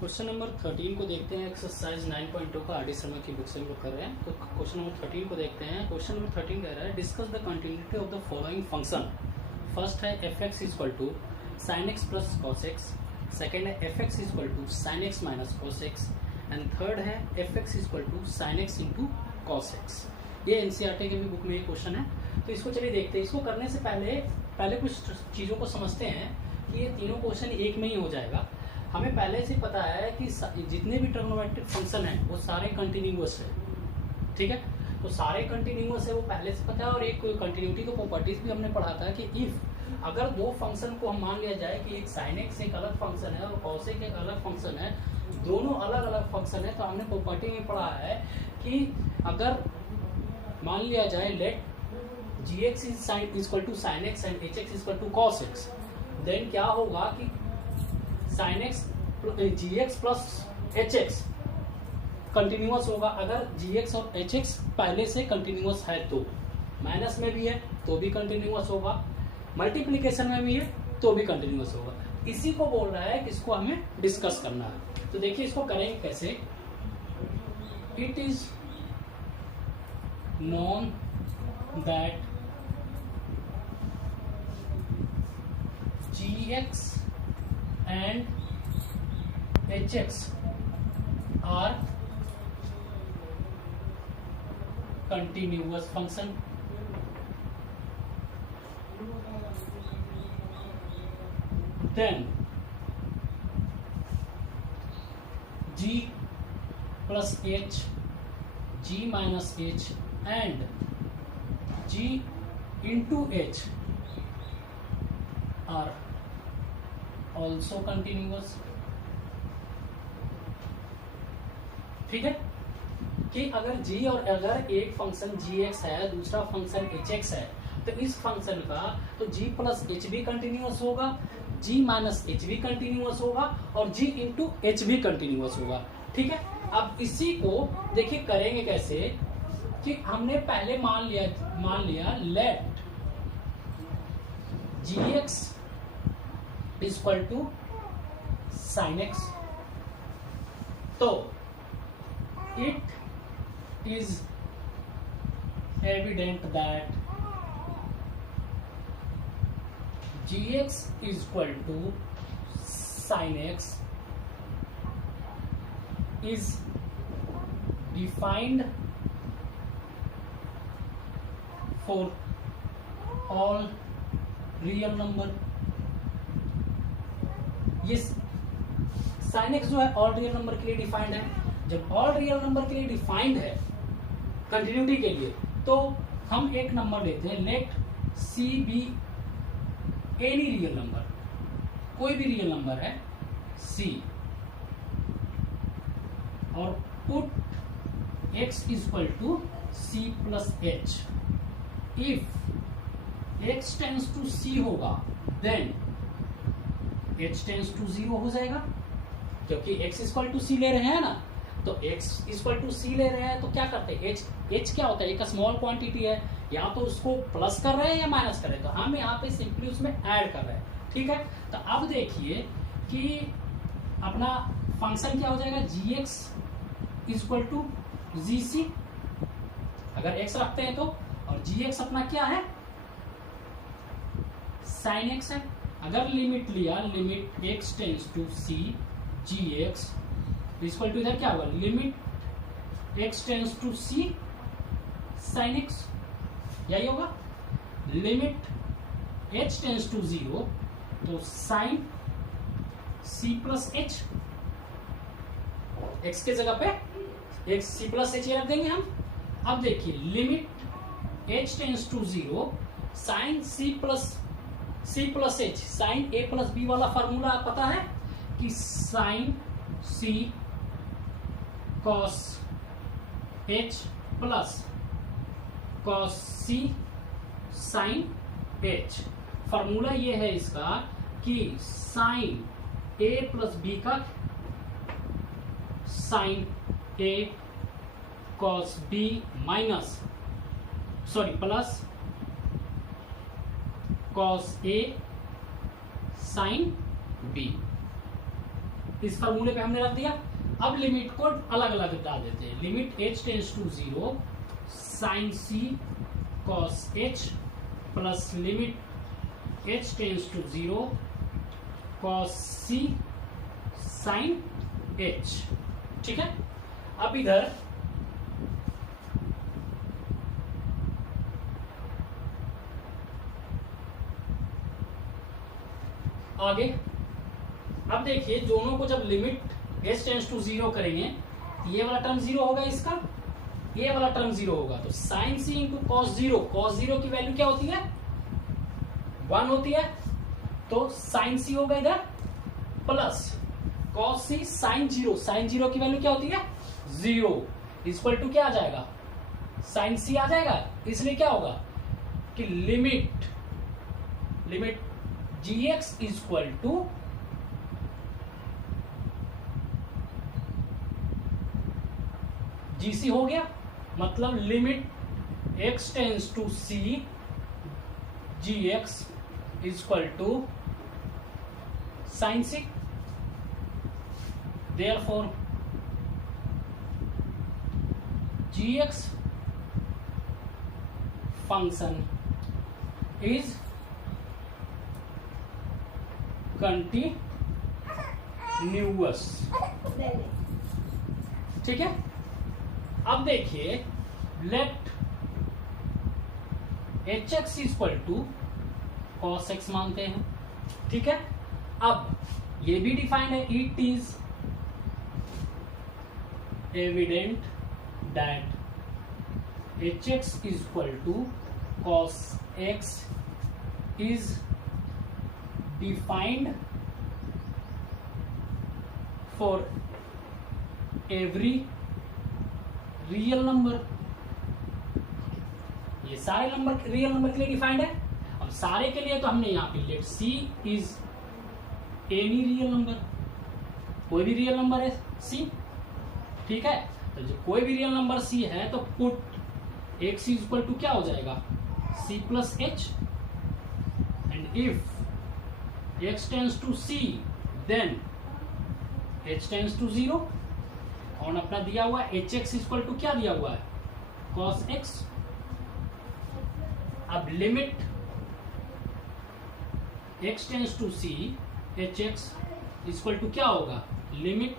Question number 13 को देखते हैं। एक्सरसाइज 9.2 का आर.डी. शर्मा की बुक से हम लोग कर रहे हैं। तो क्वेश्चन नंबर 13 को देखते हैं। क्वेश्चन नंबर 13 कह रहा है discuss the continuity of the following function. First है F X equal to sine X plus cos X, second है F X equal to sine x minus cos X, and third है F X equal to sine X into cos X. ये NCERT के भी book में ये question है। तो इसको चलिए देखते हैं। इसको करने से पहले कुछ चीज़ों को समझते हैं कि ये तीनों क्वेश्चन एक में ही हो जाएगा। हमें पहले से पता है कि जितने भी ट्रिग्नोमेट्रिक फंक्शन हैं वो सारे कंटिन्यूअस है, ठीक है। तो सारे कंटिन्यूअस है वो पहले से पता है। और एक कंटिन्यूटी का प्रॉपर्टीज भी हमने पढ़ा था कि इफ अगर दो फंक्शन को हम मान लिया जाए कि एक साइन एक्स एक अलग फंक्शन है और कॉस एक्स एक अलग फंक्शन है, दोनों अलग अलग फंक्शन है, तो हमने प्रॉपर्टी में पढ़ा है कि अगर मान लिया जाए let g x equal to sine x and h x equal to cos x, then क्या होगा कि sine x g x plus h x continuous होगा। अगर जी एक्स और एच एक्स पहले से कंटिन्यूअस है तो, माइनस में भी है तो भी कंटिन्यूअस होगा, मल्टीप्लीकेशन में भी है तो भी कंटिन्यूअस होगा। इसी को बोल रहा है कि इसको हमें डिस्कस करना है। तो देखिए इसको करेंगे कैसे। It is known that g x and hx are continuous function. Then g plus h, g minus h and g into h are also continuous। ठीक है कि अगर g और अगर एक फंक्शन gx है दूसरा फंक्शन hx है तो इस फंक्शन का तो g प्लस एच भी कंटिन्यूअस होगा, g माइनस एच भी कंटिन्यूअस होगा और g इंटू एच भी कंटिन्यूअस होगा। ठीक है। अब इसी को देखिए करेंगे कैसे कि हमने पहले मान लिया let gx equal to sine x, तो it is evident that g x equal to sine x is defined for all real number. ये साइन एक्स जो है ऑल रियल नंबर के लिए डिफाइंड है। जब ऑल रियल नंबर के लिए डिफाइंड है कंटिन्यूटी के लिए, तो हम एक नंबर लेते हैं let c be any real number, कोई भी रियल नंबर है सी, और put x equal to c plus h. If x tends to c होगा देन h टेंस टू 0 हो जाएगा, क्योंकि x इक्वल टू सी ले रहे हैं ना। तो x इक्वल टू सी ले रहे हैं तो क्या करते हैं, h क्या होता है, एक स्मॉल क्वांटिटी है, या तो उसको प्लस कर रहे हैं या माइनस कर रहे हैं, तो हम यहाँ पे सिंपली उसमें ऐड कर रहे हैं। ठीक है। तो अब देखिए कि अपना फंक्शन क्या हो जाएगा, जी एक्स इक्वल टू जी सी अगर x रखते हैं तो, और जी एक्स अपना क्या है साइन एक्स है। अगर लिमिट लिया limit x tends to c g x equal to इधर क्या होगा limit x tends to c sine x, यही होगा। लिमिट h टेंस टू 0 तो sine c plus h, x के जगह पे x c प्लस एच रख देंगे हम। अब देखिए limit h tends to 0 sine c plus h, sine a plus b वाला फॉर्मूला पता है कि sine c cos h plus cos c sine h। Formula ये है इसका कि साइन a प्लस b का sine a cos b minus plus cos A sin B। इस फॉर्मूले पे हमने रख दिया। अब लिमिट को अलग अलग हटा देते हैं। Limit h tends to 0 sine c cos h plus limit h tends to 0 cos c sine h। ठीक है, अब इधर आगे अब देखिए, दोनों को जब लिमिट h टेंस टू 0 करेंगे, ये वाला टर्म 0 होगा, इसका ये वाला टर्म 0 होगा। तो साइन c इंटू कॉस 0 की वैल्यू क्या होती है? 1 होती है। तो साइन c होगा इधर प्लस कॉस c साइन 0 की वैल्यू क्या होती है? 0 इक्वल टू क्या आ जाएगा? साइन c आ जाएगा। इसलिए क्या होगा कि limit gx equal to gc हो गया। मतलब limit x tends to c gx equal to sine c। Therefore gx function is continuous. ठीक है, अब देखिए let hx equal to cos x मानते हैं। ठीक है, अब ये भी डिफाइंड है। It is evident that hx equal to cos x is defined for every real number. ये सारे नंबर रियल नंबर के लिए डिफाइंड है। अब सारे के लिए तो हमने यहां पे let c is any real number, कोई भी रियल नंबर है c। ठीक है, तो जो कोई भी रियल नंबर c है तो पुट x इक्वल टू क्या हो जाएगा? c plus h। And if x tends to c then h tends to 0। और अपना दिया हुआ hx इक्वल टू क्या दिया हुआ है? cos x। अब limit x tends to c hx equal to क्या होगा? Limit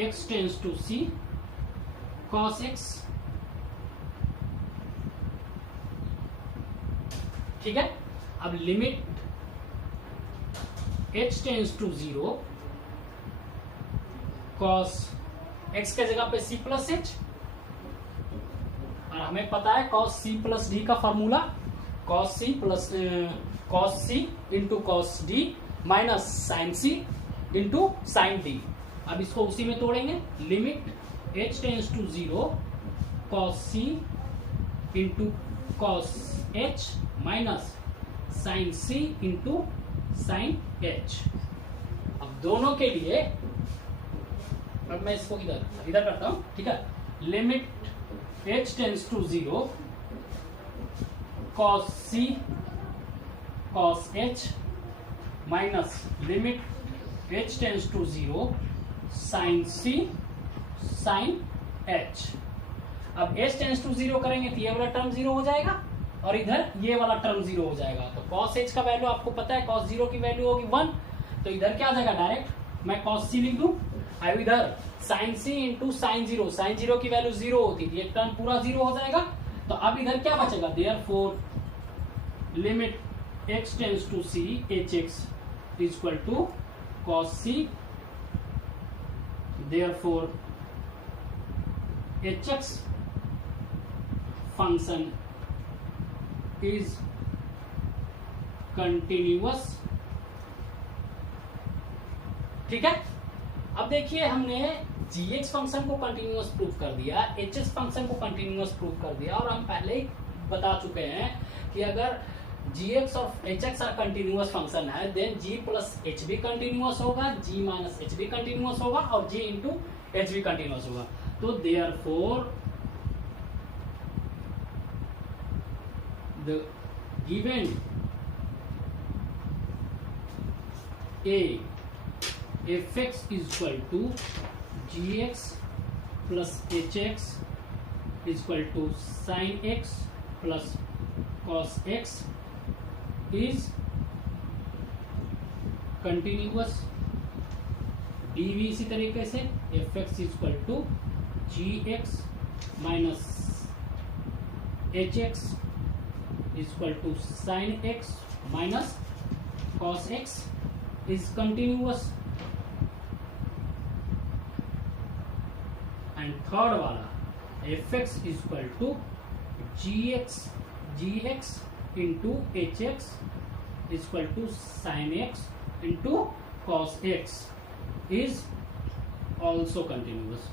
x tends to c cos x। ठीक है, अब limit h tends to 0 cos x के जगह पे c प्लस h। और हमें पता है cos c प्लस d का formula cos c into cos d minus sine c into sine d। अब इसको उसी में तोड़ेंगे। Limit h tends to 0 cos c into cos h minus sine c into sine h। अब दोनों के लिए अब मैं इसको इधर करता हूं। ठीक है, limit h tends to 0 cos c cos h minus limit h tends to 0 sine c sine h। अब h टेंस टू 0 करेंगे तो ये वाला टर्म 0 हो जाएगा और इधर ये वाला टर्म 0 हो जाएगा। तो cos h का वैल्यू आपको पता है, cos 0 की वैल्यू होगी 1। तो इधर क्या आ जाएगा? डायरेक्ट मैं cos c लिख दूं। अब इधर sine c into sine 0, sine 0 की वैल्यू 0 होती थी, एक टर्म पूरा 0 हो जाएगा। तो अब इधर क्या बचेगा? Therefore limit x tends to c hx equal to cos c। Therefore hx function is continuous. ठीक है, अब देखिए हमने gx फंक्शन को कंटिन्यूअस प्रूव कर दिया, hx फंक्शन को कंटिन्यूअस प्रूव कर दिया। और हम पहले ही बता चुके हैं कि अगर gx और hx आर कंटिन्यूअस फंक्शन है देन g प्लस h भी कंटिन्यूअस होगा, g माइनस h भी कंटिन्यूअस होगा और g इंटू h भी कंटिन्यूअस होगा। तो therefore the given a fx is equal to gx plus hx is equal to sin x plus cos x is continuous. डी वी इसी तरीके से f x is equal to g x minus h x is equal to sine x minus cos x is continuous. And third वाला f x is equal to g x into h x is equal to sine x into cos x is also continuous।